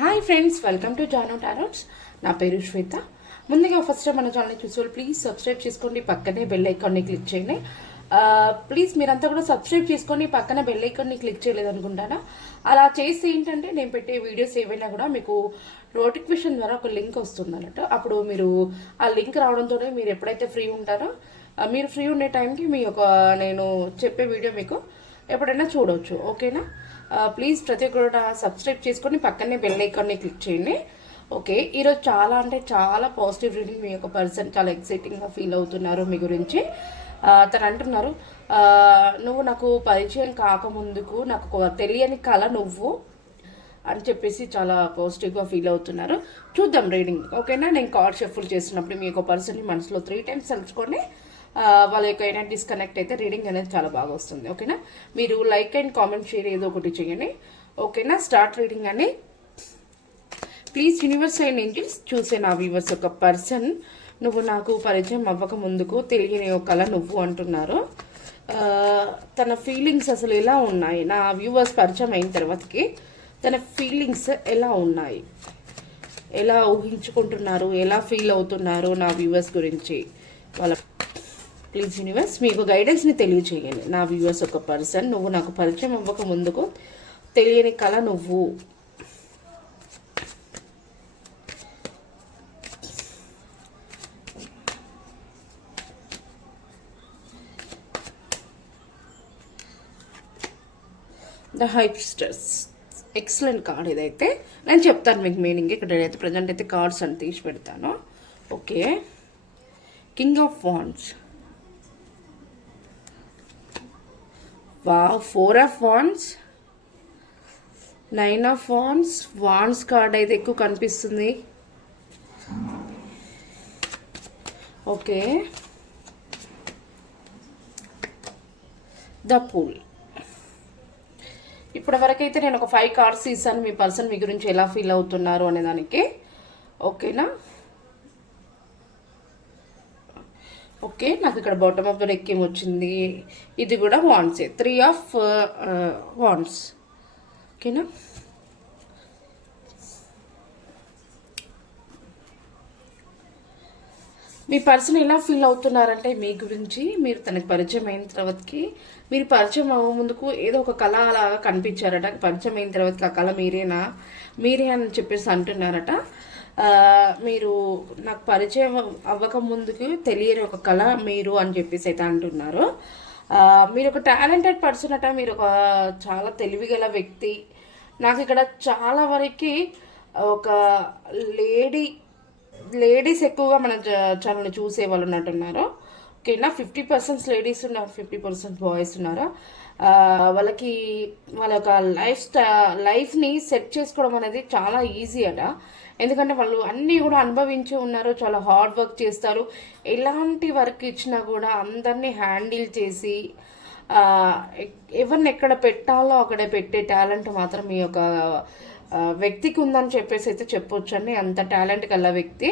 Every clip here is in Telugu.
హాయ్ ఫ్రెండ్స్ వెల్కమ్ టు జానో టారోట్స్ నా పేరు శ్వేత. ముందుగా ఫస్ట్ మన ఛానల్ని చూసే ప్లీజ్ సబ్స్క్రైబ్ చేసుకోండి. పక్కనే బెల్ ఐకాన్ని క్లిక్ చేయండి. ప్లీజ్ మీరంతా కూడా సబ్స్క్రైబ్ చేసుకొని పక్కన బెల్ ఐకాన్ని క్లిక్ చేయలేదు అనుకుంటానా? అలా చేస్తే ఏంటంటే నేను పెట్టే వీడియోస్ ఏవైనా కూడా మీకు నోటిఫికేషన్ ద్వారా ఒక లింక్ వస్తుంది అన్నట్టు అప్పుడు మీరు ఆ లింక్ రావడంతో మీరు ఎప్పుడైతే ఫ్రీ ఉంటారో మీరు ఫ్రీ ఉండే టైంకి మీ ఒక నేను చెప్పే వీడియో మీకు ఎప్పుడైనా చూడవచ్చు ఓకేనా ప్లీజ్ ప్రతి ఒక్కరు సబ్స్క్రైబ్ చేసుకొని పక్కనే బెల్ ఐకాన్ని క్లిక్ చేయండి. ఓకే ఈరోజు చాలా అంటే చాలా పాజిటివ్ రీడింగ్ మీ యొక్క పర్సన్ చాలా ఎక్సైటింగ్గా ఫీల్ అవుతున్నారు మీ గురించి. తను అంటున్నారు నువ్వు నాకు పరిచయం కాకముందుకు నాకు తెలియని కళ నువ్వు అని చెప్పేసి చాలా పాజిటివ్గా ఫీల్ అవుతున్నారు. చూద్దాం రీడింగ్ ఓకేనా నేను కార్డ్ షఫుల్ చేసినప్పుడు మీ యొక్క పర్సన్ని మనసులో త్రీ టైమ్స్ తలుచుకోండి వాళ్ళ యొక్క ఏంటంటే డిస్కనెక్ట్ అయితే రీడింగ్ అనేది చాలా బాగా వస్తుంది ఓకేనా? మీరు లైక్ అండ్ కామెంట్ షేర్ ఏదో ఒకటి చేయండి ఓకేనా? స్టార్ట్ రీడింగ్ అని. ప్లీజ్ యూనివర్స్ అండ్ ఏంజిల్స్ చూసే నా వ్యూవర్స్ ఒక పర్సన్ నువ్వు నాకు పరిచయం అవ్వక ముందుకు తెలియని ఒకలా నువ్వు అంటున్నారు. తన ఫీలింగ్స్ అసలు ఎలా ఉన్నాయి? నా వ్యూవర్స్ పరిచయం అయిన తర్వాతకి తన ఫీలింగ్స్ ఎలా ఉన్నాయి? ఎలా ఊహించుకుంటున్నారు? ఎలా ఫీల్ అవుతున్నారు నా వ్యూవర్స్ గురించి? వాళ్ళ ప్లీజ్ యూనివర్స్ మీకు గైడెన్స్ని తెలియచేయండి. నా వ్యూవర్స్ ఒక పర్సన్ నువ్వు నాకు పరిచయం అవ్వక ముందుకు తెలియని కళ నువ్వు. ద హైప్స్టర్స్ ఎక్సలెంట్ కార్డ్ ఇదైతే. నేను చెప్తాను మీకు మీనింగ్ ఇక్కడ నేనైతే ప్రజెంట్ అయితే కార్డ్స్ అని తీసి పెడతాను. ఓకే కింగ్ ఆఫ్ వాండ్స్ వా four of wands nine of wands wands card అయితే ఎక్కువ కనిపిస్తుంది. ఓకే ద పూల్ ఇప్పటి వరకైతే నేను ఒక ఫైవ్ కార్డ్స్ ఇస్తాను మీ పర్సన్ మీ గురించి ఎలా ఫీల్ అవుతున్నారు అనే దానికి. ఓకేనా ఓకే నాకు ఇక్కడ బాటమ్ ఆఫ్ ద నెక్ ఏమొచ్చింది ఇది కూడా వాన్స్ త్రీ ఆఫ్ వాన్స్ ఓకేనా? మీ పర్సన్ ఎలా ఫీల్ అవుతున్నారంటే మీ గురించి మీరు తనకు పరిచయం అయిన తర్వాతకి మీరు పరిచయం అవ్వ ముందుకు ఏదో ఒక కళ లాగా కనిపించారట. పరిచయం అయిన తర్వాతకి ఆ కళ మీరేనా? మీరే అని చెప్పేసి అంటున్నారట. మీరు నాకు పరిచయం అవ్వక ముందుకు తెలియని ఒక కళ మీరు అని చెప్పేసి అయితే అంటున్నారు. మీరు ఒక టాలెంటెడ్ పర్సన్ అట మీరు ఒక చాలా తెలివిగల వ్యక్తి. నాకు ఇక్కడ చాలా వరకు ఒక లేడీ లేడీస్ ఎక్కువగా మన ఛానల్ చూసే వాళ్ళు ఉన్నట్టున్నారు ఓకేనా? ఫిఫ్టీ పర్సెంట్ లేడీస్ ఉన్నారు ఫిఫ్టీ పర్సెంట్ బాయ్స్ ఉన్నారు? వాళ్ళకి వాళ్ళ యొక్క లైఫ్ స్టా లైఫ్ని సెట్ చేసుకోవడం అనేది చాలా ఈజీ అట. ఎందుకంటే వాళ్ళు అన్నీ కూడా అనుభవించి ఉన్నారు చాలా హార్డ్ వర్క్ చేస్తారు. ఎలాంటి వర్క్ ఇచ్చినా కూడా అందరినీ హ్యాండిల్ చేసి ఎవరిని ఎక్కడ పెట్టాలో అక్కడ పెట్టే టాలెంట్ మాత్రం మీ యొక్క వ్యక్తికి ఉందని చెప్పేసి అయితే చెప్పొచ్చండి అంత టాలెంట్ గల వ్యక్తి.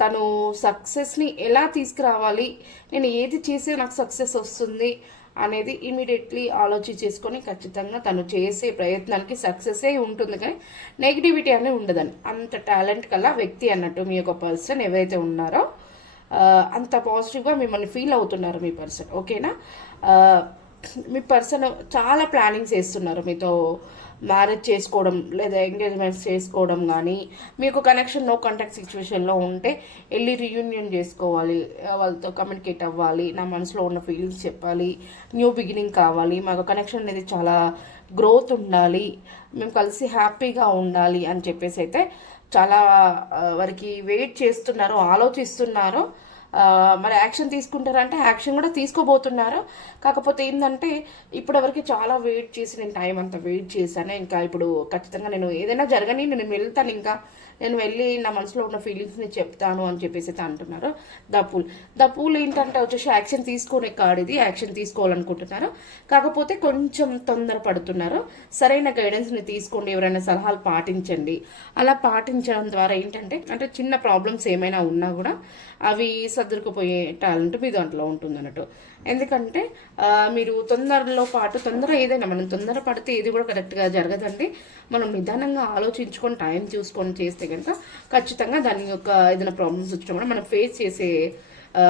తను సక్సెస్ని ఎలా తీసుకురావాలి? నేను ఏది చేస్తే నాకు సక్సెస్ వస్తుంది. అనేది ఇమీడియట్లీ ఆలోచించేసుకొని ఖచ్చితంగా తను చేసే ప్రయత్నానికి సక్సెసే ఉంటుంది కానీ నెగిటివిటీ అనేది ఉండదని అంత టాలెంట్ కల వ్యక్తి అన్నట్టు మీ యొక్క పర్సన్ ఎవరైతే ఉన్నారో అంత పాజిటివ్గా మిమ్మల్ని ఫీల్ అవుతున్నారు మీ పర్సన్ ఓకేనా మీ పర్సన్ చాలా ప్లానింగ్స్ చేస్తున్నారు మీతో మ్యారేజ్ చేసుకోవడం లేదా ఎంగేజ్మెంట్స్ చేసుకోవడం కానీ మీకు కనెక్షన్ నో కాంటాక్ట్ సిచ్యువేషన్లో ఉంటే వెళ్ళి రీయూనియన్ చేసుకోవాలి. వాళ్ళతో కమ్యూనికేట్ అవ్వాలి. నా మనసులో ఉన్న ఫీలింగ్స్ చెప్పాలి. న్యూ బిగినింగ్ కావాలి. మాకు కనెక్షన్ అనేది చాలా గ్రోత్ ఉండాలి. మేము కలిసి హ్యాపీగా ఉండాలి అని చెప్పేసి అయితే చాలా వారికి వెయిట్ చేస్తున్నారు ఆలోచిస్తున్నారు. మరి యాక్షన్ తీసుకుంటారంటే యాక్షన్ కూడా తీసుకోబోతున్నారు. కాకపోతే ఏంటంటే ఇప్పటివరకు చాలా వెయిట్ చేసి నేను టైం అంతా వెయిట్ చేశాను. ఇంకా ఇప్పుడు ఖచ్చితంగా నేను ఏదైనా జరగని నేను వెళ్తాను. ఇంకా నేను వెళ్ళి నా మనసులో ఉన్న ఫీలింగ్స్ని చెప్తాను అని చెప్పేసి అయితే అంటున్నారు. The pool. ద పూల్ ఏంటంటే వచ్చేసి యాక్షన్ తీసుకునే కార్డ్ ఇది. యాక్షన్ తీసుకోవాలనుకుంటున్నారు. కాకపోతే కొంచెం తొందర పడుతున్నారు. సరైన గైడెన్స్ని తీసుకోండి. ఎవరైనా సలహాలు పాటించండి. అలా పాటించడం ద్వారా ఏంటంటే అంటే చిన్న ప్రాబ్లమ్స్ ఏమైనా ఉన్నా కూడా అవి సర్దుకుపోయే టాలెంట్ మీ దాంట్లో ఉంటుంది అన్నట్టు ఎందుకంటే మీరు తొందరలో పాటు తొందర ఏదైనా మనం తొందర పడితే ఏది కూడా కరెక్ట్గా జరగదండి. మనం నిదానంగా ఆలోచించుకొని టైం చూసుకొని చేస్తే కనుక ఖచ్చితంగా దాని యొక్క ఏదైనా ప్రాబ్లమ్స్ వచ్చినప్పుడు మనం ఫేస్ చేసే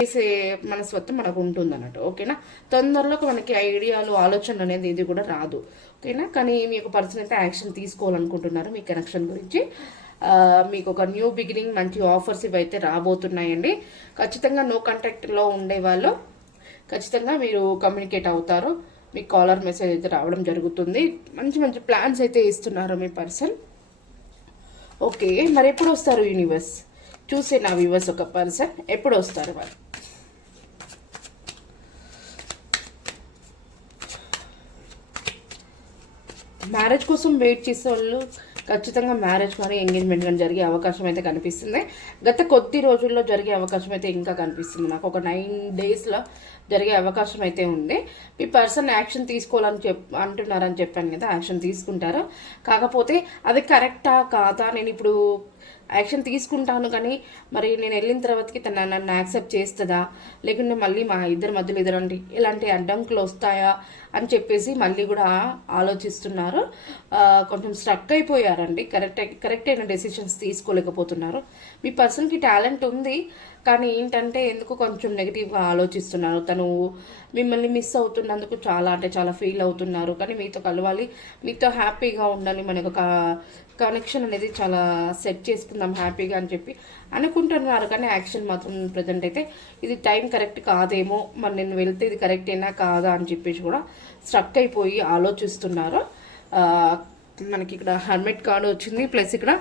చేసే మనస్తత్వం మనకు ఉంటుంది అన్నట్టు ఓకేనా తొందరలో మనకి ఐడియాలు ఆలోచనలు అనేది ఇది కూడా రాదు. ఓకేనా కానీ మీ యొక్క పర్సన్ అయితే యాక్షన్ తీసుకోవాలనుకుంటున్నారు మీ కనెక్షన్ గురించి. మీకు ఒక న్యూ బిగినింగ్ మంచి ఆఫర్స్ ఇవైతే రాబోతున్నాయండి. ఖచ్చితంగా నో కాంటాక్ట్లో ఉండే వాళ్ళు ఖచ్చితంగా మీరు కమ్యూనికేట్ అవుతారు. మీ కాలర్ మెసేజ్ అయితే రావడం జరుగుతుంది. మంచి మంచి ప్లాన్స్ అయితే ఇస్తున్నారు మీ పర్సన్ ఓకే మరి ఎప్పుడు వస్తారు యూనివర్స్ చూసే నా వ్యూవర్స్ ఒక పర్సన్ ఎప్పుడు వస్తారు వాళ్ళు? మ్యారేజ్ కోసం వెయిట్ చేసే వాళ్ళు ఖచ్చితంగా మ్యారేజ్ కానీ ఎంగేజ్మెంట్ కానీ జరిగే అవకాశం అయితే కనిపిస్తుంది. గత కొద్ది రోజుల్లో జరిగే అవకాశం అయితే ఇంకా కనిపిస్తుంది. నాకు ఒక నైన్ డేస్లో జరిగే అవకాశం అయితే ఉంది. మీ పర్సన్ యాక్షన్ తీసుకోవాలని చెప్ అంటున్నారని చెప్పాను కదా యాక్షన్ తీసుకుంటారు. కాకపోతే అది కరెక్టా కాదా? నేను ఇప్పుడు యాక్షన్ తీసుకుంటాను కానీ మరి నేను వెళ్ళిన తర్వాతకి తన నన్ను యాక్సెప్ట్ చేస్తుందా? లేకుంటే మళ్ళీ మా ఇద్దరి మధ్యలో ఎదురండి ఇలాంటి అడ్డంకులు వస్తాయా? అని చెప్పేసి మళ్ళీ కూడా ఆలోచిస్తున్నారు. కొంచెం స్ట్రక్ అయిపోయారండి. కరెక్ట్ కరెక్ట్ అయిన డెసిషన్స్ తీసుకోలేకపోతున్నారు. మీ పర్సన్కి టాలెంట్ ఉంది. కానీ ఏంటంటే ఎందుకు కొంచెం నెగిటివ్గా ఆలోచిస్తున్నారు? తను మిమ్మల్ని మిస్ అవుతున్నందుకు చాలా అంటే చాలా ఫీల్ అవుతున్నారు. కానీ మీతో కలవాలి మీతో హ్యాపీగా ఉండాలి. మనకు ఒక కనెక్షన్ అనేది చాలా సెట్ చేసుకుందాం హ్యాపీగా అని చెప్పి అనుకుంటున్నారు. కానీ యాక్షన్ మాత్రం ప్రజెంట్ అయితే ఇది టైం కరెక్ట్ కాదేమో. మరి నేను వెళ్తే ఇది కరెక్ట్ అయినా కాదా అని చెప్పేసి కూడా స్ట్రక్ అయిపోయి ఆలోచిస్తున్నారు. మనకి ఇక్కడ హర్మెట్ కార్డ్ వచ్చింది ప్లస్ ఇక్కడ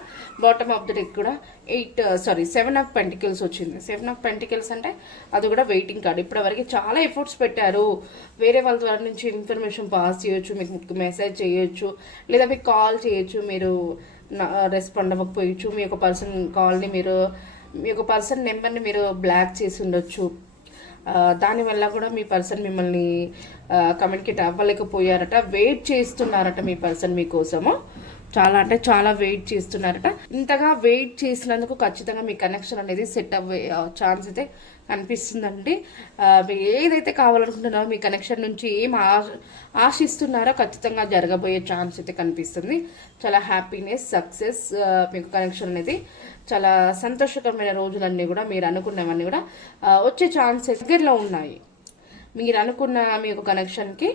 బాటమ్ ఆఫ్ ద డెక్ కూడా eight sorry seven of pentacles వచ్చింది. సెవెన్ ఆఫ్ పెంటికల్స్ అంటే అది కూడా వెయిటింగ్ కార్డ్ ఇప్పటివరకు చాలా ఎఫర్ట్స్ పెట్టారు. వేరే వాళ్ళ ద్వారా నుంచి ఇన్ఫర్మేషన్ పాస్ చేయొచ్చు మీకు మెసేజ్ చేయొచ్చు లేదా మీకు కాల్ చేయొచ్చు మీరు రెస్పాండ్ uh, అవ్వకపోయచ్చు. మీ యొక్క పర్సన్ కాల్ని మీరు మీ యొక్క పర్సన్ నెంబర్ని మీరు బ్లాక్ చేసి ఉండొచ్చు. దానివల్ల కూడా మీ పర్సన్ మిమ్మల్ని కమ్యూనికేట్ అవ్వలేకపోయారట. వెయిట్ చేస్తున్నారట మీ పర్సన్ మీకోసము. చాలా అంటే చాలా వెయిట్ చేస్తున్నారట. ఇంతగా వెయిట్ చేసినందుకు ఖచ్చితంగా మీ కనెక్షన్ అనేది సెట్ అవ్వే ఛాన్స్ అయితే కనిపిస్తుందండి. మీరు ఏదైతే కావాలనుకుంటున్నారో మీ కనెక్షన్ నుంచి ఏం ఆశ ఆశిస్తున్నారో ఖచ్చితంగా జరగబోయే ఛాన్స్ అయితే కనిపిస్తుంది. చాలా హ్యాపీనెస్ సక్సెస్ మీకు కనెక్షన్ అనేది చాలా సంతోషకరమైన రోజులన్నీ కూడా మీరు అనుకున్నవన్నీ కూడా వచ్చే ఛాన్సెస్ దగ్గరలో ఉన్నాయి. మీరు అనుకున్న మీ యొక్క కనెక్షన్కి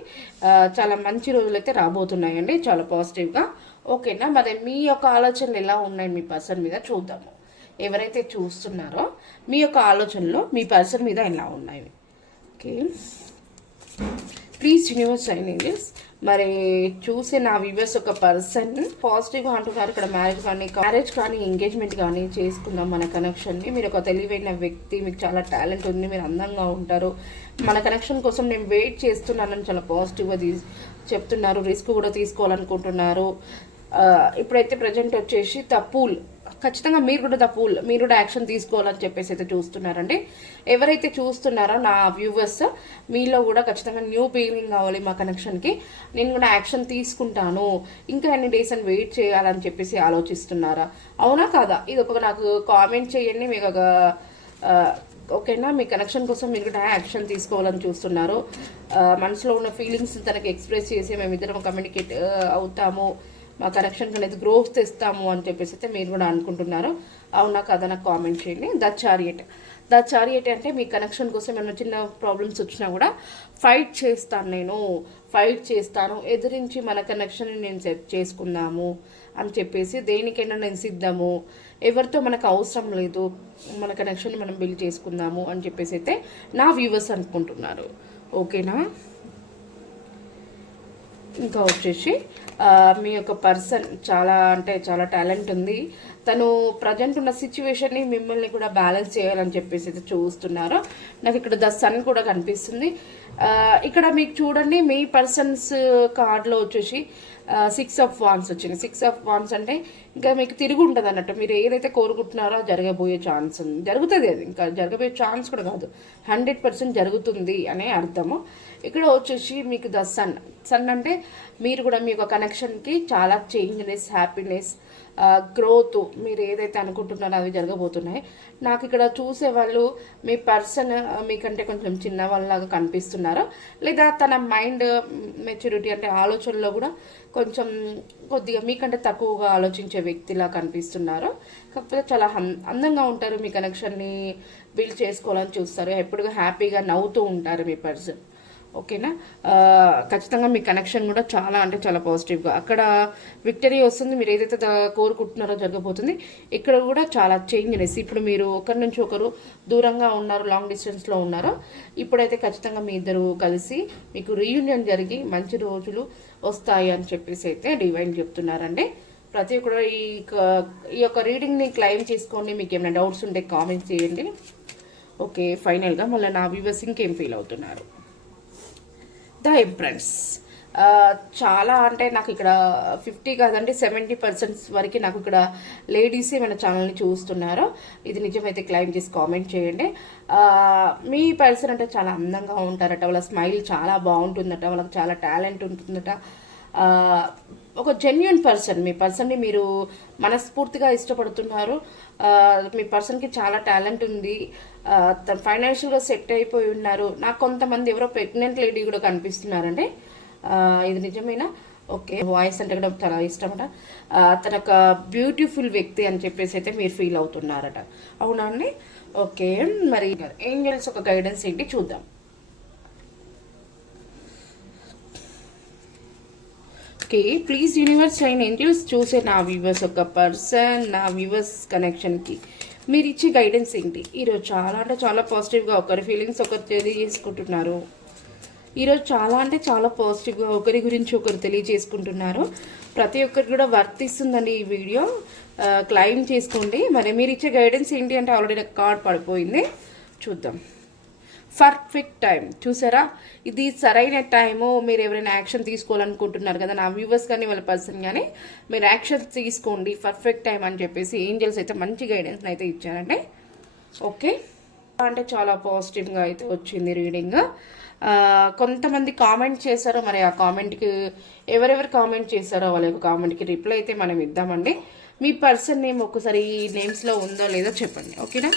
చాలా మంచి రోజులు అయితే రాబోతున్నాయండి. చాలా పాజిటివ్గా. ఓకేనా? మరి మీ యొక్క ఆలోచనలు ఎలా ఉన్నాయి మీ పర్సన్ మీద చూద్దాము. ఎవరైతే చూస్తున్నారో మీ యొక్క ఆలోచనలు మీ పర్సన్ మీద ఎలా ఉన్నాయి? ఓకే. ప్లీజ్ యూనివర్స్ ఇంగ్లీష్ మరి చూసే నా వ్యూవర్స్ ఒక పర్సన్ పాజిటివ్గా అంటున్నారు ఇక్కడ మ్యారేజ్ కానీ మ్యారేజ్ కానీ ఎంగేజ్మెంట్ కానీ చేసుకుందాం మన కనెక్షన్ని మీరు ఒక తెలివైన వ్యక్తి మీకు చాలా టాలెంట్ ఉంది మీరు అందంగా ఉంటారు. మన కనెక్షన్ కోసం నేను వెయిట్ చేస్తున్నానని చాలా పాజిటివ్గా తీ చెప్తున్నారు. రిస్క్ కూడా తీసుకోవాలనుకుంటున్నారు. ఇప్పుడైతే ప్రజెంట్ వచ్చేసి ద పూల్ ఖచ్చితంగా మీరు కూడా ద పూల్ మీరు కూడా యాక్షన్ తీసుకోవాలని చెప్పేసి అయితే చూస్తున్నారండి. ఎవరైతే చూస్తున్నారో నా వ్యూవర్స్ మీలో కూడా ఖచ్చితంగా న్యూ బిగినింగ్ కావాలి మా కనెక్షన్కి. నేను కూడా యాక్షన్ తీసుకుంటాను. ఇంకా ఎన్ని డేస్ అని వెయిట్ చేయాలని చెప్పేసి ఆలోచిస్తున్నారా? అవునా కాదా? ఇది ఒక నాకు కామెంట్ చేయండి. మీకు ఒక ఓకేనా? మీ కనెక్షన్ కోసం మీరు కూడా యాక్షన్ తీసుకోవాలని చూస్తున్నారు. మనసులో ఉన్న ఫీలింగ్స్ తనకి ఎక్స్ప్రెస్ చేసి మేమిద్దరం కమ్యూనికేట్ అవుతాము. మా కనెక్షన్ అనేది గ్రోత్ తెస్తాము అని చెప్పేసి అయితే మీరు కూడా అనుకుంటున్నారు. అవునా కదా నాకు కామెంట్ చేయండి. The chariot. ద చారియట్ అంటే మీ కనెక్షన్ కోసం ఏమైనా చిన్న ప్రాబ్లమ్స్ వచ్చినా కూడా ఫైట్ చేస్తాను నేను. ఫైట్ చేస్తాను. ఎదిరించి మన కనెక్షన్ నేను సెట్ చేసుకుందాము అని చెప్పేసి దేనికైనా నేను సిద్ధము. ఎవరితో మనకు అవసరం లేదు. మన కనెక్షన్ మనం బిల్డ్ చేసుకుందాము అని చెప్పేసి అయితే నా వ్యూవర్స్ అనుకుంటున్నారు. ఓకేనా? ఇంకా వచ్చేసి మీ యొక్క పర్సన్ చాలా అంటే చాలా టాలెంట్ ఉంది. తను ప్రజెంట్ ఉన్న సిచ్యువేషన్ని మిమ్మల్ని కూడా బ్యాలెన్స్ చేయాలని చెప్పేసి అయితే చూస్తున్నారు. నాకు ఇక్కడ ద సన్ కూడా కనిపిస్తుంది. ఇక్కడ మీకు చూడండి మీ పర్సన్స్ కార్డ్లో వచ్చేసి సిక్స్ ఆఫ్ వాన్స్ వచ్చింది. సిక్స్ ఆఫ్ వాన్స్ అంటే ఇంకా మీకు తిరిగి ఉంటుంది అన్నట్టు. మీరు ఏదైతే కోరుకుంటున్నారో జరగబోయే ఛాన్స్ ఉంది. జరుగుతుంది అది. ఇంకా జరగబోయే ఛాన్స్ కూడా కాదు. హండ్రెడ్ పర్సెంట్ జరుగుతుంది అనే అర్థము. ఇక్కడ వచ్చేసి మీకు ద సన్ సన్ అంటే మీరు కూడా మీ యొక్క కనెక్షన్కి చాలా చేంజ్నెస్ హ్యాపీనెస్ గ్రోత్ మీరు ఏదైతే అనుకుంటున్నారో అవి జరగబోతున్నాయి. నాకు ఇక్కడ చూసే వాళ్ళు మీ పర్సన్ మీకంటే కొంచెం చిన్న వాళ్ళలాగా కనిపిస్తున్నారు. లేదా తన మైండ్ మెచ్యూరిటీ అంటే ఆలోచనలో కూడా కొంచెం కొద్దిగా మీకంటే తక్కువగా ఆలోచించే వ్యక్తిలా కనిపిస్తున్నారు. కాకపోతే చాలా అందంగా ఉంటారు మీ కనెక్షన్ని బిల్డ్ చేసుకోవాలని చూస్తారు. ఎప్పుడు హ్యాపీగా నవ్వుతూ ఉంటారు మీ పర్సన్ ఓకేనా? ఖచ్చితంగా మీ కనెక్షన్ కూడా చాలా అంటే చాలా పాజిటివ్గా అక్కడ విక్టరీ వస్తుంది మీరు ఏదైతే కోరుకుంటున్నారో జరగబోతుంది. ఇక్కడ కూడా చాలా చేంజ్నెస్ ఇప్పుడు మీరు ఒకరి నుంచి ఒకరు దూరంగా ఉన్నారు లాంగ్ డిస్టెన్స్లో ఉన్నారో ఇప్పుడైతే ఖచ్చితంగా మీ ఇద్దరు కలిసి మీకు రీయూనియన్ జరిగి మంచి రోజులు వస్తాయి అని చెప్పేసి అయితే డివైన్ చెప్తున్నారండి. ప్రతి ఒక్కరు ఈ క- ఈ యొక్క రీడింగ్ని క్లైమ్ చేసుకోండి. మీకు ఏమైనా డౌట్స్ ఉంటే కామెంట్ చేయండి. ఓకే ఫైనల్గా మళ్ళీ నా వ్యూవర్స్ ఇంకేం ఫీల్ అవుతున్నారు? ద ఎంప్రెన్స్ చాలా అంటే నాకు ఇక్కడ ఫిఫ్టీ కాదండి సెవెంటీ పర్సెంట్స్ వరకు నాకు ఇక్కడ లేడీసే మన ఛానల్ని చూస్తున్నారు. ఇది నిజమైతే క్లైమ్ చేసి కామెంట్ చేయండి. మీ పర్సన్ అంటే చాలా అందంగా ఉంటారట వాళ్ళ స్మైల్ చాలా బాగుంటుందట వాళ్ళకి చాలా టాలెంట్ ఉంటుందట. ఒక జెన్యున్ పర్సన్ మీ పర్సన్ని మీరు మనస్ఫూర్తిగా ఇష్టపడుతున్నారు. మీ పర్సన్కి చాలా టాలెంట్ ఉంది. ఫైనాన్షియల్గా సెట్ అయిపోయి ఉన్నారు. నాకు కొంతమంది ఎవరో ప్రెగ్నెంట్ లేడీ కూడా కనిపిస్తున్నారండి. ఇది నిజమేనా? ఓకే. వాయిస్ అంటే కూడా చాలా ఇష్టమట ఆ, తన ఒక బ్యూటిఫుల్ వ్యక్తి అని చెప్పేసి అయితే మీరు ఫీల్ అవుతున్నారట. అవునా అండి? ఓకే. మరి ఏంజల్స్ ఒక గైడెన్స్ ఏంటి? చూద్దాం. ఓకే ప్లీజ్ యూనివర్స్ అయిన ఏంజల్స్ చూసే నా వ్యూవర్స్ ఒక పర్సన్ నా వ్యూవర్స్ కనెక్షన్కి మీరు ఇచ్చే గైడెన్స్ ఏంటి? ఈరోజు చాలా అంటే చాలా పాజిటివ్గా ఒకరి ఫీలింగ్స్ ఒకరు తెలియజేసుకుంటున్నారు. ఈరోజు చాలా అంటే చాలా పాజిటివ్గా ఒకరి గురించి ఒకరు తెలియజేసుకుంటున్నారు. ప్రతి ఒక్కరికి కూడా వర్తిస్తుందండి ఈ వీడియో. క్లైమ్ చేసుకోండి. మరి మీరు ఇచ్చే గైడెన్స్ ఏంటి అంటే ఆల్రెడీ నాకు కార్డ్ పడిపోయింది. చూద్దాం. పర్ఫెక్ట్ టైం చూసారా? ఇది సరైన టైము మీరు ఎవరైనా యాక్షన్ తీసుకోవాలనుకుంటున్నారు కదా నా వ్యూవర్స్ కానీ వాళ్ళ పర్సన్ కానీ మీరు యాక్షన్ తీసుకోండి. పర్ఫెక్ట్ టైం అని చెప్పేసి ఏంజల్స్ అయితే మంచి గైడెన్స్ అయితే ఇచ్చారండి. ఓకే అంటే చాలా పాజిటివ్గా అయితే వచ్చింది రీడింగ్ కొంతమంది కామెంట్ చేశారు మరి ఆ కామెంట్కి ఎవరెవరు కామెంట్ చేశారో వాళ్ళ యొక్క కామెంట్కి రిప్లై అయితే మనం ఇద్దామండి. మీ పర్సన్ నేమ్ ఒకసారి ఈ నేమ్స్లో ఉందో లేదో చెప్పండి. ఓకేనా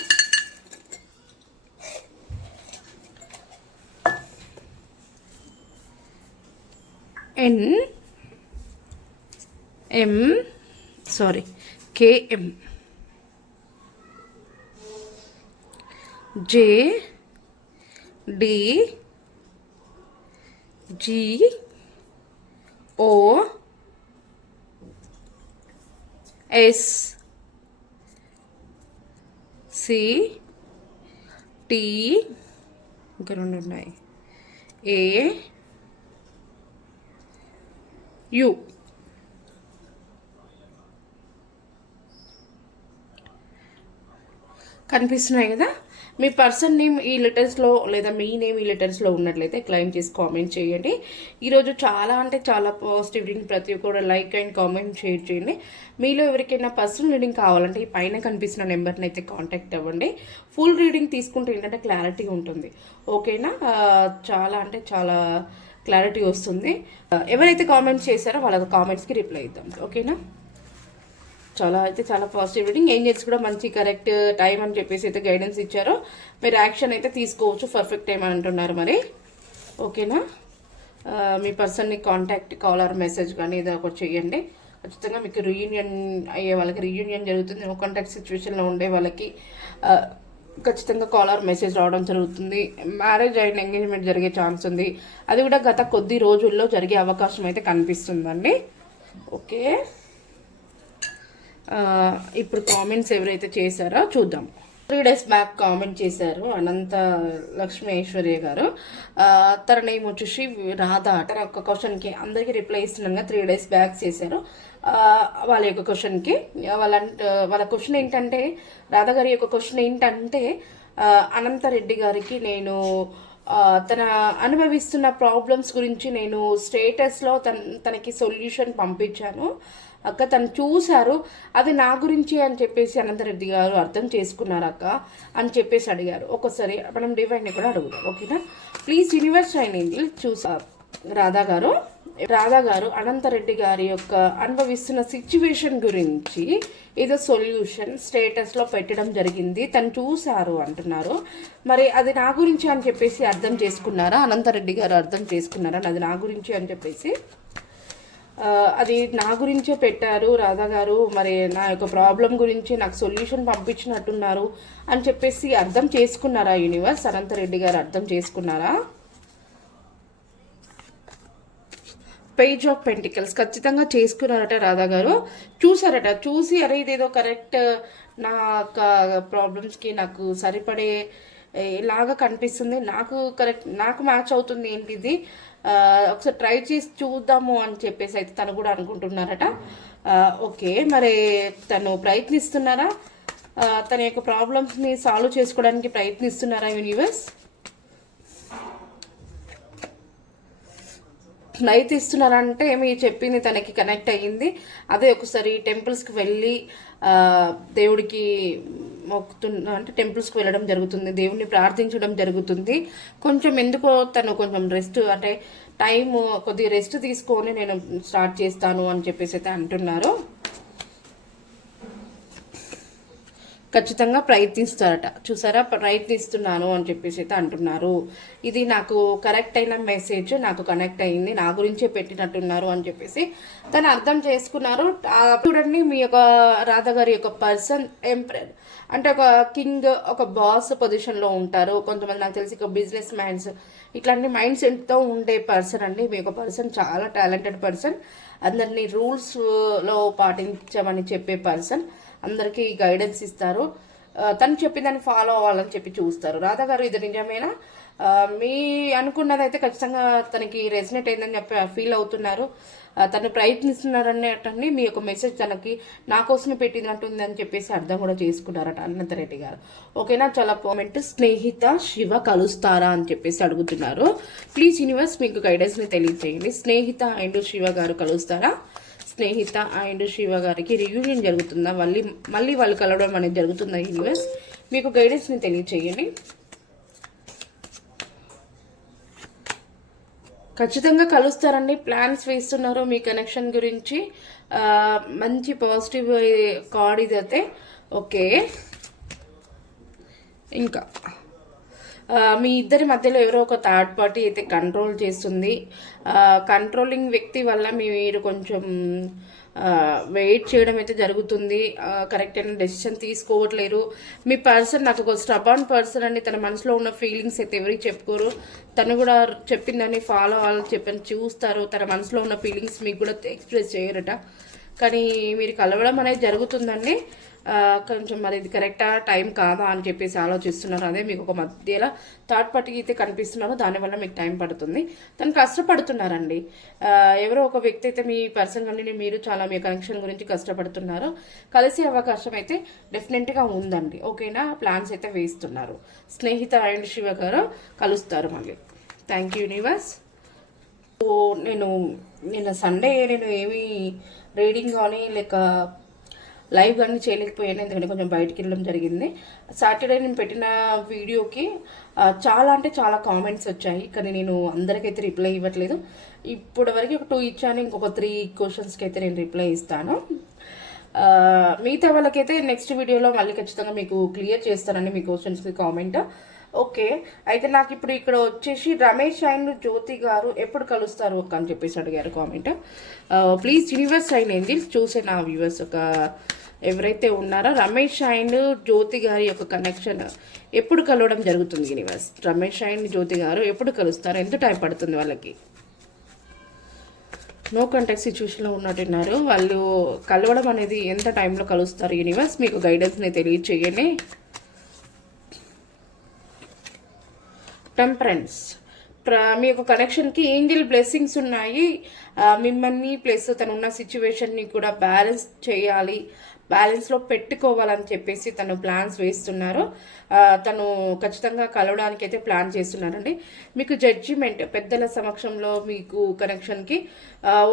N M sorry K M J D G O S C T ఇంకా రెండు ఉన్నాయి ఏ యు. కనిపిస్తున్నాయి కదా? మీ పర్సన్ నేమ్ ఈ లెటర్స్లో లేదా మీ నేమ్ ఈ లెటర్స్లో ఉన్నట్లయితే క్లైమ్ చేసి కామెంట్ చేయండి. ఈరోజు చాలా అంటే చాలా పాజిటివ్ రీడింగ్ ప్రతి ఒక్కరు లైక్ అండ్ కామెంట్ షేర్ చేయండి. మీలో ఎవరికైనా పర్సనల్ రీడింగ్ కావాలంటే ఈ పైన కనిపిస్తున్న నెంబర్ని అయితే కాంటాక్ట్ అవ్వండి. ఫుల్ రీడింగ్ తీసుకుంటే ఏంటంటే క్లారిటీ ఉంటుంది. ఓకేనా? చాలా అంటే చాలా క్లారిటీ వస్తుంది. Uh, ఎవరైతే కామెంట్స్ చేశారో వాళ్ళ కామెంట్స్కి రిప్లై ఇద్దాం. ఓకేనా చాలా అయితే చాలా పాజిటివ్ రీడింగ్ ఏంజల్స్ కూడా మంచి కరెక్ట్ టైం అని చెప్పేసి అయితే గైడెన్స్ ఇచ్చారో. మీరు యాక్షన్ అయితే తీసుకోవచ్చు. పర్ఫెక్ట్ టైం అని అంటున్నారు మరి. ఓకేనా uh, మీ పర్సన్ని కాంటాక్ట్ కాల్ ఆర్ మెసేజ్ కానీ ఏదో ఒకటి చేయండి. ఖచ్చితంగా మీకు రీయూనియన్ అయ్యే వాళ్ళకి రీయూనియన్ జరుగుతుంది. నో కాంటాక్ట్ సిచ్యువేషన్లో ఉండే వాళ్ళకి uh, ఖచ్చితంగా కాల్ ఆర్ మెసేజ్ రావడం జరుగుతుంది. మ్యారేజ్ అండ్ ఎంగేజ్మెంట్ జరిగే ఛాన్స్ ఉంది. అది కూడా గత కొద్ది రోజుల్లో జరిగే అవకాశం అయితే కనిపిస్తుందండి. ఓకే. ఇప్పుడు కామెంట్స్ ఎవరైతే చేశారో చూద్దాం. త్రీ డేస్ బ్యాక్ కామెంట్ చేశారు అనంత లక్ష్మీశ్వర్య గారు. తన నేమ్ వచ్చేసి రాధా తన ఒక క్వశ్చన్కి అందరికీ రిప్లై ఇస్తున్నాగా త్రీ డేస్ బ్యాక్ చేశారు. వాళ్ళ యొక్క క్వశ్చన్కి వాళ్ళ వాళ్ళ క్వశ్చన్ ఏంటంటే రాధా గారి యొక్క క్వశ్చన్ ఏంటంటే అనంతరెడ్డి గారికి నేను తన అనుభవిస్తున్న ప్రాబ్లమ్స్ గురించి నేను స్టేటస్లో తన తనకి సొల్యూషన్ పంపించాను. అక్క తను చూశారు. అది నా గురించి అని చెప్పేసి అనంతరెడ్డి గారు అర్థం చేసుకున్నారు అక్క అని చెప్పేసి అడిగారు. ఒక్కోసారి మనం డివైన్ని కూడా అడుగుదాం. ఓకేనా? ప్లీజ్ యూనివర్స్ అయిన చూసా. రాధా గారు. రాధా గారు అనంతరెడ్డి గారి యొక్క అనుభవిస్తున్న సిచ్యువేషన్ గురించి ఏదో సొల్యూషన్ స్టేటస్లో పెట్టడం జరిగింది. తను చూశారు అంటున్నారు. మరి అది నా గురించి అని చెప్పేసి అర్థం చేసుకున్నారా? అనంతరెడ్డి గారు అర్థం చేసుకున్నారా? అది నా గురించి అని చెప్పేసి? అది నా గురించే పెట్టారు రాధా గారు. మరి నా యొక్క ప్రాబ్లం గురించి నాకు సొల్యూషన్ పంపించినట్టున్నారు అని చెప్పేసి అర్థం చేసుకున్నారా యూనివర్స్ అనంతరెడ్డి గారు అర్థం చేసుకున్నారా? పేజ్ ఆఫ్ పెంటికల్స్ ఖచ్చితంగా చేసుకున్నారట రాధా గారు. చూసారట చూసి అరే ఇదేదో కరెక్ట్ నా ప్రాబ్లమ్స్కి నాకు సరిపడే ఇలాగా కనిపిస్తుంది. నాకు కరెక్ట్ నాకు మ్యాచ్ అవుతుంది ఏంటి ఇది ఒకసారి ట్రై చేసి చూద్దాము అని చెప్పేసి అయితే తను కూడా అనుకుంటున్నారట. ఓకే. మరి తను ప్రయత్నిస్తున్నారా? తన యొక్క ప్రాబ్లమ్స్ని సాల్వ్ చేసుకోవడానికి ప్రయత్నిస్తున్నారా యూనివర్స్ ప్రయత్నిస్తున్నారంటే మీరు చెప్పింది తనకి కనెక్ట్ అయ్యింది. అదే ఒకసారి టెంపుల్స్కి వెళ్ళి దేవుడికి మొక్కుతున్న అంటే టెంపుల్స్కి వెళ్ళడం జరుగుతుంది. దేవుడిని ప్రార్థించడం జరుగుతుంది. కొంచెం ఎందుకో తను కొంచెం రెస్ట్ అంటే టైం కొద్దిగా రెస్ట్ తీసుకొని నేను స్టార్ట్ చేస్తాను అని చెప్పేసి అయితే అంటున్నారు. ఖచ్చితంగా ప్రయత్నిస్తారట. చూసారా? ప్రయత్నిస్తున్నాను అని చెప్పేసి అయితే అంటున్నారు. ఇది నాకు కరెక్ట్ అయిన మెసేజ్ నాకు కనెక్ట్ అయింది. నా గురించే పెట్టినట్టున్నారు అని చెప్పేసి తను అర్థం చేసుకున్నారు. చూడండి మీ యొక్క రాధా గారి యొక్క పర్సన్ ఎంప్రర్ అంటే ఒక కింగ్ ఒక బాస్ పొజిషన్లో ఉంటారు. కొంతమంది నాకు తెలిసి ఒక బిజినెస్ మ్యాన్స్ ఇట్లాంటి మైండ్ సెట్తో ఉండే పర్సన్ అండి. మీ యొక్క పర్సన్ చాలా టాలెంటెడ్ పర్సన్ అందరినీ రూల్స్లో పాటించమని చెప్పే పర్సన్ అందరికీ గైడెన్స్ ఇస్తారు. తను చెప్పిన దాన్ని ఫాలో అవ్వాలని చెప్పి చూస్తారు. రాధా గారు ఇది నిజమేనా? మీ అనుకున్నదైతే ఖచ్చితంగా తనకి రెసినేట్ అయిందని చెప్పి ఫీల్ అవుతున్నారు. తను ప్రయత్నిస్తున్నారనేటండి మీ యొక్క మెసేజ్ తనకి నా పెట్టింది పెట్టినట్టుంది అని చెప్పేసి అర్థం కూడా చేసుకున్నారట అనంతరెడ్డి గారు. ఓకేనా? చాలా కామెంట్ స్నేహిత శివ కలుస్తారా అని చెప్పేసి అడుగుతున్నారు. ప్లీజ్ యూనివర్స్ మీకు గైడెన్స్ని తెలియజేయండి స్నేహిత అండ్ శివ గారు కలుస్తారా? స్నేహిత అండ్ శివ గారికి రియూనియన్ జరుగుతుందా? మళ్ళీ మళ్ళీ వాళ్ళు కలవడం అనేది జరుగుతుందా యూనివర్స్ మీకు గైడెన్స్ని తెలియజేయండి ఖచ్చితంగా కలుస్తారండి ప్లాన్స్ వేస్తున్నారు మీ కనెక్షన్ గురించి. మంచి పాజిటివ్ కార్డ్ ఇది అయితే. ఓకే ఇంకా మీ ఇద్దరి మధ్యలో ఎవరో ఒక థర్డ్ పార్టీ అయితే కంట్రోల్ చేస్తుంది. కంట్రోలింగ్ వ్యక్తి వల్ల మీరు కొంచెం వెయిట్ చేయడం అయితే జరుగుతుంది. కరెక్ట్ అయిన డెసిషన్ తీసుకోవట్లేరు. మీ పర్సన్ నాకు ఒక స్టబాన్ పర్సన్ అని తన మనసులో ఉన్న ఫీలింగ్స్ అయితే ఎవరికి చెప్పుకోరు. తను కూడా చెప్పిందని ఫాలో అవ్వాలని చెప్పని చూస్తారు. తన మనసులో ఉన్న ఫీలింగ్స్ మీకు కూడా ఎక్స్ప్రెస్ చేయరట. కానీ మీరు కలవడం అనేది జరుగుతుందండి. కొంచెం మరి ఇది కరెక్టా టైం కాదా అని చెప్పేసి ఆలోచిస్తున్నారు. అదే మీకు ఒక మధ్యలో థర్డ్ పార్టీకి అయితే కనిపిస్తున్నారు. దానివల్ల మీకు టైం పడుతుంది. తను కష్టపడుతున్నారండి. ఎవరో ఒక వ్యక్తి అయితే మీ పర్సన్ కానీ మీరు చాలా మీ కనెక్షన్ గురించి కష్టపడుతున్నారు. కలిసే అవకాశం అయితే డెఫినెట్గా ఉందండి. ఓకేనా? ప్లాన్స్ అయితే వేస్తున్నారు. స్నేహిత అండ్ శివ గారు కలుస్తారు మళ్ళీ. థ్యాంక్ యూ యూనివర్స్ నేను నిన్న సండే నేను ఏమి రీడింగ్ కానీ లేక లైవ్ కానీ చేయలేకపోయాను ఎందుకంటే కొంచెం బయటికి వెళ్ళడం జరిగింది. సాటర్డే నేను పెట్టిన వీడియోకి చాలా అంటే చాలా కామెంట్స్ వచ్చాయి. కానీ నేను అందరికైతే రిప్లై ఇవ్వట్లేదు. ఇప్పటి వరకు ఒక టూ ఇచ్చాను ఇంకొక త్రీ క్వశ్చన్స్కి అయితే నేను రిప్లై ఇస్తాను. మిగతా వాళ్ళకైతే నెక్స్ట్ వీడియోలో మళ్ళీ ఖచ్చితంగా మీకు క్లియర్ చేస్తానండి మీ క్వశ్చన్స్కి కామెంట్ ఓకే అయితే నాకు ఇప్పుడు ఇక్కడ వచ్చేసి రమేష్ అండ్ జ్యోతి గారు ఎప్పుడు కలుస్తారు ఒక అని చెప్పేసి అడిగారు కామెంట్ ప్లీజ్ యూనివర్స్ అయిన ఏంజిల్స్ చూసే నా వ్యూవర్స్ ఒక ఎవరైతే ఉన్నారో రమేష్ అండ్ జ్యోతి గారి యొక్క కనెక్షన్ ఎప్పుడు కలవడం జరుగుతుంది యూనివర్స్ రమేష్ అండ్ జ్యోతి గారు ఎప్పుడు కలుస్తారు? ఎంత టైం పడుతుంది వాళ్ళకి? నో కాంటాక్ట్ సిచ్యువేషన్లో ఉన్నట్టున్నారు. వాళ్ళు కలవడం అనేది ఎంత టైంలో కలుస్తారు యూనివర్స్ మీకు గైడెన్స్ని తెలియచేయండి టెంపరెన్స్ మీ యొక్క కనెక్షన్కి ఏంజిల్ బ్లెస్సింగ్స్ ఉన్నాయి. మిమ్మల్ని ప్లస్ తను ఉన్న సిచ్యువేషన్ని కూడా బ్యాలెన్స్ చేయాలి. బ్యాలెన్స్లో పెట్టుకోవాలని చెప్పేసి తను ప్లాన్స్ వేస్తున్నారు. తను ఖచ్చితంగా కలవడానికి అయితే ప్లాన్ చేస్తున్నారండి. మీకు జడ్జిమెంట్ పెద్దల సమక్షంలో మీకు కనెక్షన్కి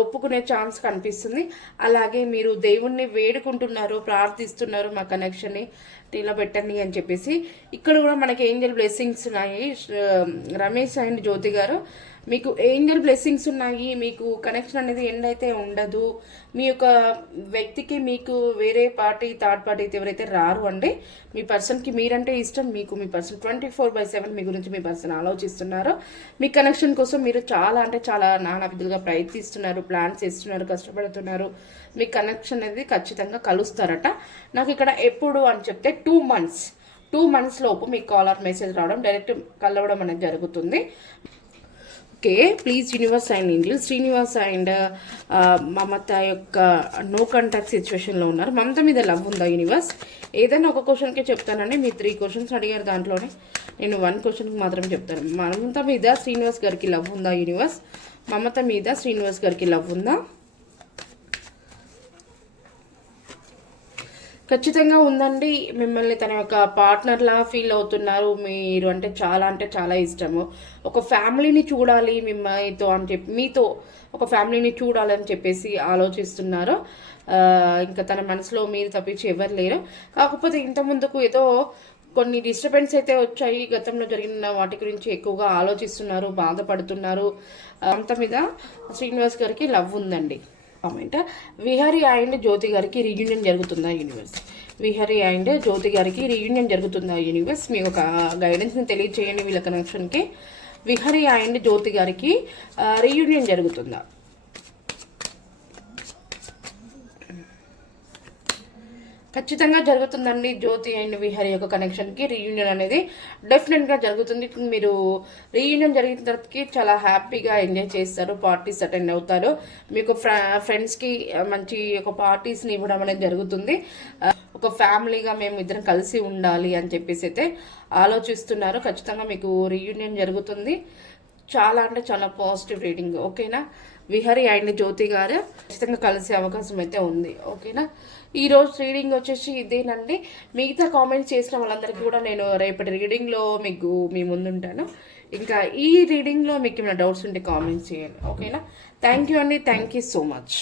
ఒప్పుకునే ఛాన్స్ కనిపిస్తుంది. అలాగే మీరు దేవుణ్ణి వేడుకుంటున్నారు ప్రార్థిస్తున్నారు మా కనెక్షన్ని నిలబెట్టండి అని చెప్పేసి. ఇక్కడ కూడా మనకి ఏంజల్ బ్లెస్సింగ్స్ ఉన్నాయి. రమేష్ అండ్ జ్యోతి గారు. మీకు ఏంజల్ బ్లెస్సింగ్స్ ఉన్నాయి మీకు కనెక్షన్ అనేది ఎండ్ అయితే ఉండదు. మీ యొక్క వ్యక్తికి మీకు వేరే పార్టీ థర్డ్ పార్టీ అయితే ఎవరైతే రారు అండి మీ పర్సన్కి మీరంటే ఇష్టం మీకు మీ person twenty four by seven మీ గురించి మీ పర్సన్ ఆలోచిస్తున్నారు. మీ కనెక్షన్ కోసం మీరు చాలా అంటే చాలా నానా విధులుగా ప్రయత్నిస్తున్నారు ప్లాన్స్ చేస్తున్నారు కష్టపడుతున్నారు. మీ కనెక్షన్ అనేది ఖచ్చితంగా కలుస్తారట. నాకు ఇక్కడ ఎప్పుడు అని చెప్తే టూ మంత్స్ టూ మంత్స్ లోపు మీకు కాలర్ మెసేజ్ రావడం డైరెక్ట్ కలవడం అనేది జరుగుతుంది. Okay please universe and English Srinivas and Mamata యొక్క నో కాంటాక్ట్ సిచ్యువేషన్లో ఉన్నారు. మమత మీద లవ్ ఉందా యూనివర్స్ ఏదైనా ఒక క్వశ్చన్కే చెప్తానండి. మీరు త్రీ క్వశ్చన్స్ అడిగారు దాంట్లోనే. నేను వన్ క్వశ్చన్కి మాత్రం చెప్తాను. మమత మీద శ్రీనివాస్ గారికి లవ్ ఉందా యూనివర్స్ మమత మీద శ్రీనివాస్ గారికి లవ్ ఉందా? ఖచ్చితంగా ఉందండి. మిమ్మల్ని తన యొక్క పార్ట్నర్లా ఫీల్ అవుతున్నారు. మీరు అంటే చాలా అంటే చాలా ఇష్టము. ఒక ఫ్యామిలీని చూడాలి మిమ్మల్నితో అని చెప్పి మీతో ఒక ఫ్యామిలీని చూడాలని చెప్పేసి ఆలోచిస్తున్నారు. ఇంకా తన మనసులో మీరు తప్పించి ఎవరు లేరు. కాకపోతే ఇంత ముందుకు ఏదో కొన్ని డిస్టర్బెన్స్ అయితే వచ్చాయి. గతంలో జరిగిన వాటి గురించి ఎక్కువగా ఆలోచిస్తున్నారు బాధపడుతున్నారు. అంత మీద శ్రీనివాస్ గారికి లవ్ ఉందండి. కామెంట్. విహారీ అండ్ జ్యోతి గారికి రీయూనియన్ జరుగుతుందా యూనివర్స్ విహారీ అండ్ జ్యోతి గారికి రీయూనియన్ జరుగుతుందా యూనివర్స్ మీ ఒక గైడెన్స్ని తెలియజేయండి వీళ్ళ కనెక్షన్కి విహారీ అండ్ జ్యోతి గారికి రీయూనియన్ జరుగుతుందా? ఖచ్చితంగా జరుగుతుందండి జ్యోతి అండ్ విహారీ యొక్క కనెక్షన్కి రీయూనియన్ అనేది డెఫినెట్గా జరుగుతుంది. మీరు రీయూనియన్ జరిగిన తర్వాతకి చాలా హ్యాపీగా ఎంజాయ్ చేస్తారు. పార్టీస్ అటెండ్ అవుతారు. మీకు ఫ్రె ఫ్రెండ్స్కి మంచి ఒక పార్టీస్ని ఇవ్వడం అనేది జరుగుతుంది. ఒక ఫ్యామిలీగా మేము ఇద్దరం కలిసి ఉండాలి అని చెప్పేసి అయితే ఆలోచిస్తున్నారు. ఖచ్చితంగా మీకు రీయూనియన్ జరుగుతుంది. చాలా అంటే చాలా పాజిటివ్ రీడింగ్ ఓకేనా విహరి అండ్ జ్యోతి గారు ఖచ్చితంగా కలిసే అవకాశం అయితే ఉంది. ఓకేనా ఈ రోజు రీడింగ్ వచ్చేసి ఇదేనండి. మిగతా కామెంట్స్ చేసిన వాళ్ళందరికీ కూడా నేను రేపటి రీడింగ్లో మీకు మీ ముందుంటాను. ఇంకా ఈ రీడింగ్లో మీకు ఏమైనా డౌట్స్ ఉంటే కామెంట్స్ చేయండి. ఓకేనా థ్యాంక్ యూ అండి. Thank you so much